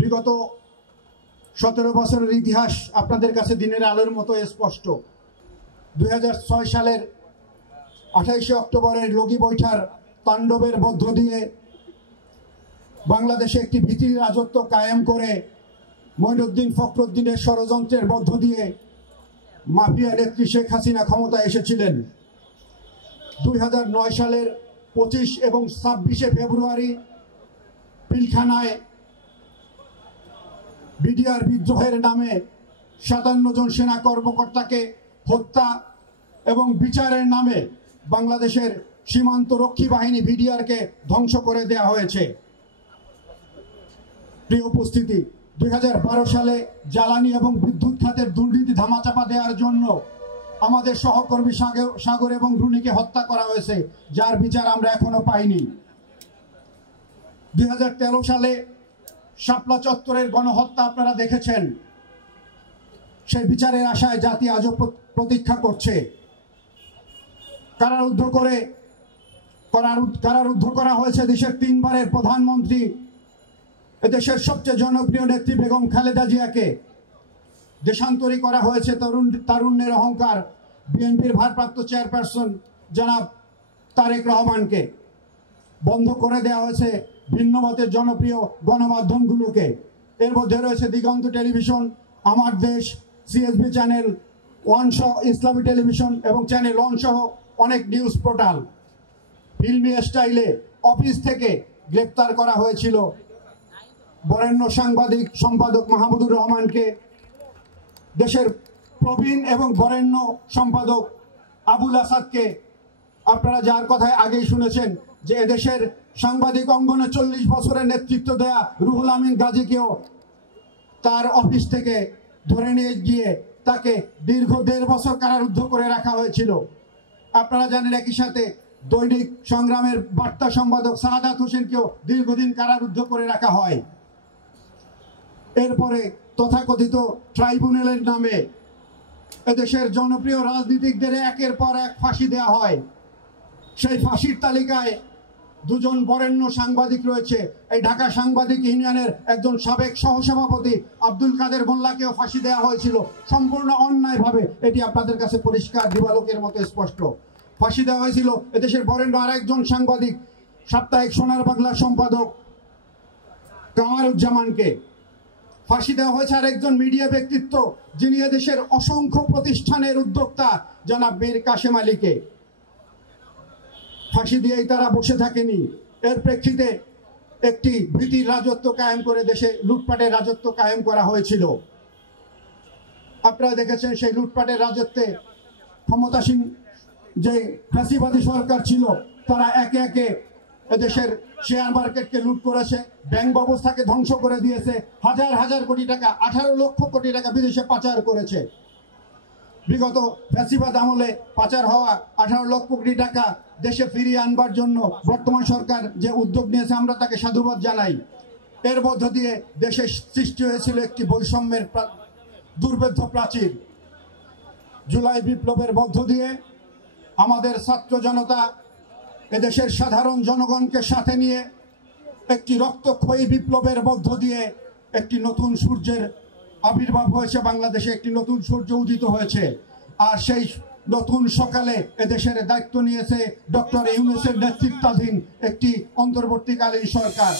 বিগত 17 বছরের ইতিহাস আপনাদের কাছে দিনের আলোর মতো স্পষ্ট। 2006 সালের 28 অক্টোবরের লগি বৈঠার তাণ্ডবের মধ্য দিয়ে বাংলাদেশে একটি ভীতির রাজত্ব কায়েম করে মঈনুদ্দিন ফখরুদ্দিনের ষড়যন্ত্রের মধ্য দিয়ে মাফিয়া নেত্রী শেখ হাসিনা ক্ষমতায় এসেছিলেন। 2009 সালের 25 এবং 26 ফেব্রুয়ারি পিলখানায় বিডিআর বিদ্রোহের নামে 57 জন সেনা কর্মকর্তাকে হত্যা এবং বিচারের নামে বাংলাদেশের সীমান্ত রক্ষী বাহিনী বিডিআরকে ধ্বংস করে দেওয়া হয়েছে। প্রিয় উপস্থিতি, 2012 সালে জ্বালানি এবং বিদ্যুৎ খাতের দুর্নীতি ধামাচাপা দেওয়ার জন্য আমাদের সহকর্মী সাগর এবং রুনিকে হত্যা করা হয়েছে, যার বিচার আমরা এখনো পাইনি। 2013 সালে শাপলা চত্বরের গণহত্যা আপনারা দেখেছেন, সেই বিচারের আশায় জাতি আজও প্রতীক্ষা করছে। কারারুদ্ধ করা হয়েছে দেশের 3 বারের প্রধানমন্ত্রী, এদেশের সবচেয়ে জনপ্রিয় নেত্রী বেগম খালেদা জিয়াকে। দেশান্তরী করা হয়েছে তারুণ্যের অহংকার বিএনপির ভারপ্রাপ্ত চেয়ারপারসন জনাব তারেক রহমানকে। বন্ধ করে দেওয়া হয়েছে ভিন্নমতের জনপ্রিয় গণমাধ্যমগুলোকে। এর মধ্যে রয়েছে দিগন্ত টেলিভিশন, আমার দেশ, সিএসবি চ্যানেল 1 সহ ইসলামী টেলিভিশন এবং চ্যানেল 1 সহ অনেক নিউজ পোর্টাল। ফিল্মি স্টাইলে অফিস থেকে গ্রেপ্তার করা হয়েছিল বরেণ্য সাংবাদিক সম্পাদক মাহমুদুর রহমানকে, দেশের প্রবীণ এবং বরেণ্য সম্পাদক আবুল আসাদকে। আপনারা যার কথায় আগেই শুনেছেন যে এদেশের সাংবাদিক অঙ্গনে 40 বছরের নেতৃত্ব দেয়া রুহুল আমিন গাজীকেও তার অফিস থেকে ধরে নিয়ে গিয়ে তাকে দীর্ঘ 1.5 বছর কারারুদ্ধ করে রাখা হয়েছিল। আপনারা জানেন একই সাথে দৈনিক সংগ্রামের বার্তা সম্পাদক সাহাদাত হোসেনকেও দীর্ঘদিন কারারুদ্ধ করে রাখা হয়। এরপরে তথাকথিত ট্রাইব্যুনালের নামে এদেশের জনপ্রিয় রাজনীতিকদের একের পর এক ফাঁসি দেওয়া হয়। সেই ফাঁসির তালিকায় 2 জন বরেণ্য সাংবাদিক রয়েছে। এই ঢাকা সাংবাদিক ইউনিয়নের একজন সাবেক সহসভাপতি আব্দুল কাদের মোল্লাকেও ফাঁসি দেওয়া হয়েছিল সম্পূর্ণ অন্যায়ভাবে। এটি আপনাদের কাছে পরিষ্কার দিবালোকের মতো স্পষ্ট। ফাঁসি দেওয়া হয়েছিল এদেশের বরেণ্য আরেকজন সাংবাদিক, সাপ্তাহিক সোনার বাংলার সম্পাদক কামারুজ্জামানকে। ফাঁসি দেওয়া হয়েছে আরেকজন মিডিয়া ব্যক্তিত্ব যিনি এদেশের অসংখ্য প্রতিষ্ঠানের উদ্যোক্তা জনাব মীর কাশেম আলীকে। ফাঁসি দিয়েই তারা বসে থাকেনি, এর প্রেক্ষিতে একটি ভীতির রাজত্ব কায়েম করে দেশে লুটপাটের রাজত্ব কায়েম করা হয়েছিল। আপনারা দেখেছেন সেই লুটপাটের রাজত্বে ক্ষমতাসীন যে ফ্যাসিবাদী সরকার ছিল তারা একে একে এদেশের শেয়ার মার্কেটকে লুট করেছে, ব্যাংক ব্যবস্থাকে ধ্বংস করে দিয়েছে, হাজার হাজার কোটি টাকা 18 লক্ষ কোটি টাকা বিদেশে পাচার করেছে। বিগত ফ্যাসিবাদ আমলে পাচার হওয়া 18 লক্ষ কোটি টাকা দেশে ফিরিয়ে আনবার জন্য বর্তমান সরকার যে উদ্যোগ নিয়েছে আমরা তাকে সাধুবাদ জানাই। এর মধ্য দিয়ে দেশে সৃষ্টি হয়েছিল একটি বৈষম্যের দুর্ভেদ্য প্রাচীর। জুলাই বিপ্লবের মধ্য দিয়ে আমাদের ছাত্র জনতা এদেশের সাধারণ জনগণকে সাথে নিয়ে একটি রক্তক্ষয়ী বিপ্লবের মধ্য দিয়ে একটি নতুন সূর্যের আবির্ভাব হয়েছে, বাংলাদেশে একটি নতুন সূর্য উদিত হয়েছে। আর সেই নতুন সকালে এদেশের দায়িত্ব নিয়েছে ডক্টর ইউনূসের নেতৃত্বাধীন একটি অন্তর্বর্তীকালীন সরকার।